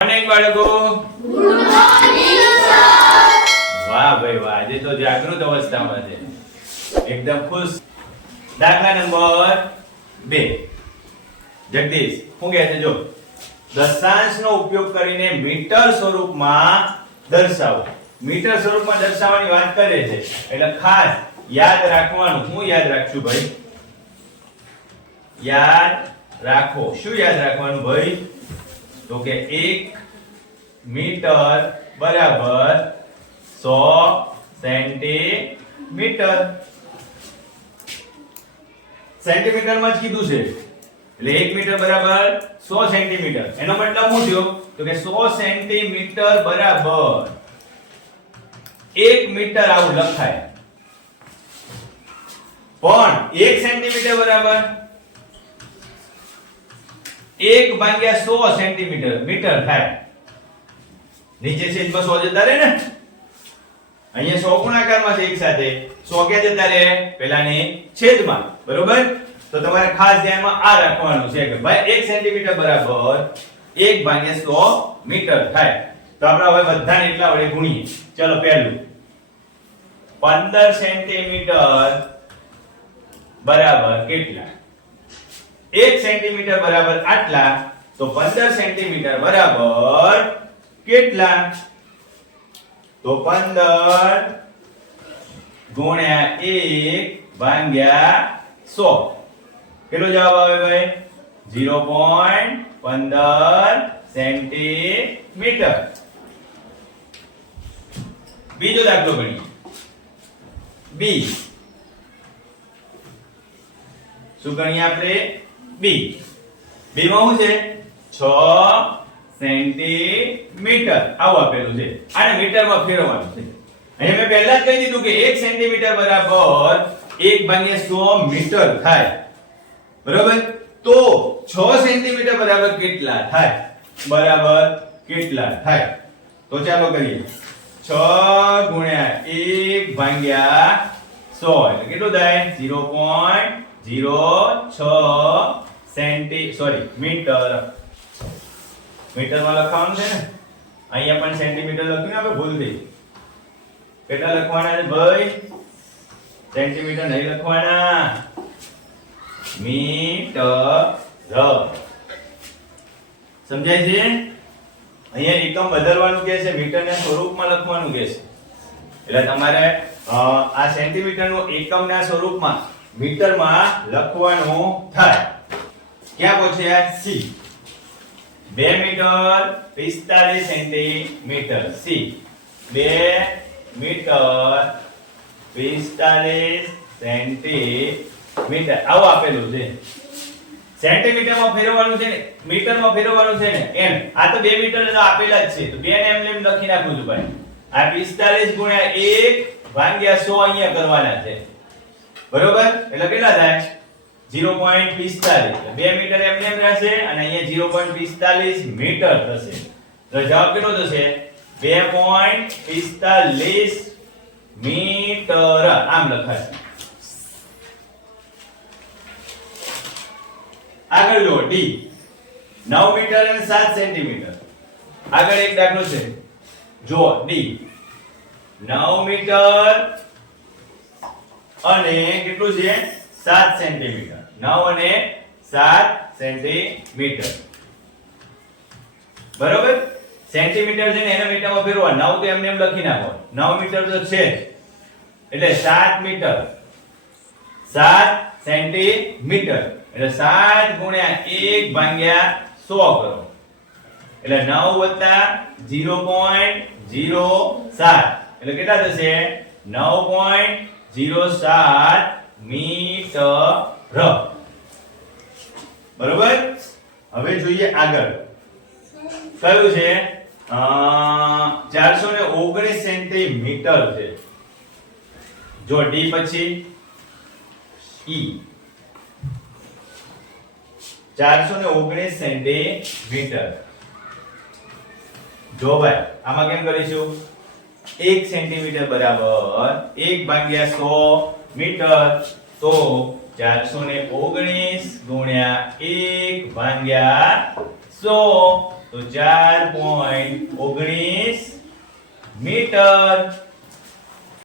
Morning બાળકો. Good morning sir. વાહ ભાઈ વાહ, આજે તો જાગૃત અવસ્થામાં છે, એકદમ ખુશ. દાખલા નંબર 2. જગદીશ શું કહે છે? જો, દશાંશનો ઉપયોગ કરીને મીટર સ્વરૂપમાં દર્શાવો. મીટર સ્વરૂપમાં દર્શાવવાની વાત કરે છે એટલે ખાસ યાદ રાખવાનું. હું યાદ રાખશું ભાઈ? યાદ રાખો. શું યાદ રાખવાનું ભાઈ? તો કે 1 મીટર બરાબર 100 સેન્ટીમીટર. સેન્ટીમીટરમાં જ કીધું છે એટલે 1 મીટર બરાબર 100 સેન્ટીમીટર. એનો મતલબ શું થયો? તો કે 100 સેન્ટીમીટર બરાબર 1 મીટર આવું લખાય. પણ 1 સેન્ટીમીટર બરાબર 1/100 સેન્ટીમીટર મીટર થાય. નીચે છેદમાં 100 જતા રહે ને, અહીંયા 100 ગુણાકારમાં છે એક સાથે. 100 ક્યાં જતા રહે? પેલાની છેદમાં. બરોબર? તો તમારે ખાસ ધ્યાનમાં આ રાખવાનું છે કે ભાઈ 1 સેન્ટીમીટર બરાબર 1/100 મીટર થાય. તો આપણે હવે બધાને એટલા વડે ગુણીએ. ચલો, પહેલું 15 સેન્ટીમીટર બરાબર કેટલા? 1 સેન્ટીમીટર બરાબર આટલા. તો 15 સેન્ટીમીટર બરાબર કેટલા? તો 15 ગુણ્યા 1/100. કેટલો જવાબ આવે ભાઈ? 0.15 સેન્ટીમીટર. બીજો દાખલો ગણીએ. બી. શું ગણીએ આપણે? બી. બી માં શું છે? 6 સેન્ટીમીટર આવું આપેલું છે. આને મીટરમાં ફેરવવાનું છે. અહીંયા મેં પહેલા જ કહી દીધું કે 1 સેન્ટીમીટર બરાબર 1/100 મીટર થાય. બરાબર? તો 6 સેન્ટીમીટર બરાબર કેટલા થાય? બરાબર કેટલા થાય? તો ચાલો કરીએ. 6 ગુણ્યા 1/100 એટલે કેટલું થાય? 0.06 મીટર. મીટરમાં લખવાનું છે ને, અહીંયા પણ સેન્ટીમીટર લખ્યું ને આપણે ભૂલથી. કેટલા લખવાના છે ભાઈ? સેન્ટીમીટર નહીં લખવાના, મીટર. સમજાય છે? અહીંયા એકમ બદલવાનું કે છે, મીટરના સ્વરૂપમાં લખવાનું કે છે. એટલે તમારે આ સેન્ટીમીટરનું એકમના સ્વરૂપમાં મીટરમાં લખવાનું થાય. ક્યાં પહોંચ્યા? C. 2 metre 45 centimetre. C 2 metre 45 centimetre આવું આપેલું છે. સેન્ટીમીટરમાં ફેરવવાનું છે ને, મીટરમાં ફેરવવાનું છે ને એમ. આ તો 2 મીટર તો આપેલા જ છે, તો 2 ને એમ લખી નાખું છું ભાઈ. આ 45 ગુણ્યા 1/100 અહીંયા કરવાના છે. બરોબર? એટલે કેટલા થાય? 0.45. 2 મીટર એમ રહેશે અને અહીંયા 0.45 મીટર થશે. તો જવાબ કેટલો થશે? 2.45 મીટર આમ લખાશે. આગળ લો ડી. 9 મીટર અને 7 સેન્ટીમીટર. આગળ એક દાખલો છે. જો ડી 9 મીટર અને કેટલું છે? 7 સેન્ટીમીટર. 9 અને 7 સેન્ટીમીટર. બરોબર? સેન્ટીમીટર છે ને એને મીટરમાં ફેરવા. 9 તો એમને એમ લખી નાખો. 9 મીટર તો છે જ. એટલે 7 મીટર 7 સેન્ટીમીટર. એટલે 7 ગુણ્યા 1/100 કરો. એટલે 9 + 0.07 એટલે કેટલા થશે? 9.07 મીટર. બરોબર? હવે જોઈએ આગળ. કયું છે? 419 સેન્ટીમીટર છે. જો ડી પછી ઈ. 419 સેન્ટીમીટર. જો ભાઈ આમાં કેમ કરીશું? 1 સેન્ટીમીટર બરાબર 1/100 મીટર. તો 419 ગુણ્યા 1/100 તો 4.19 મીટર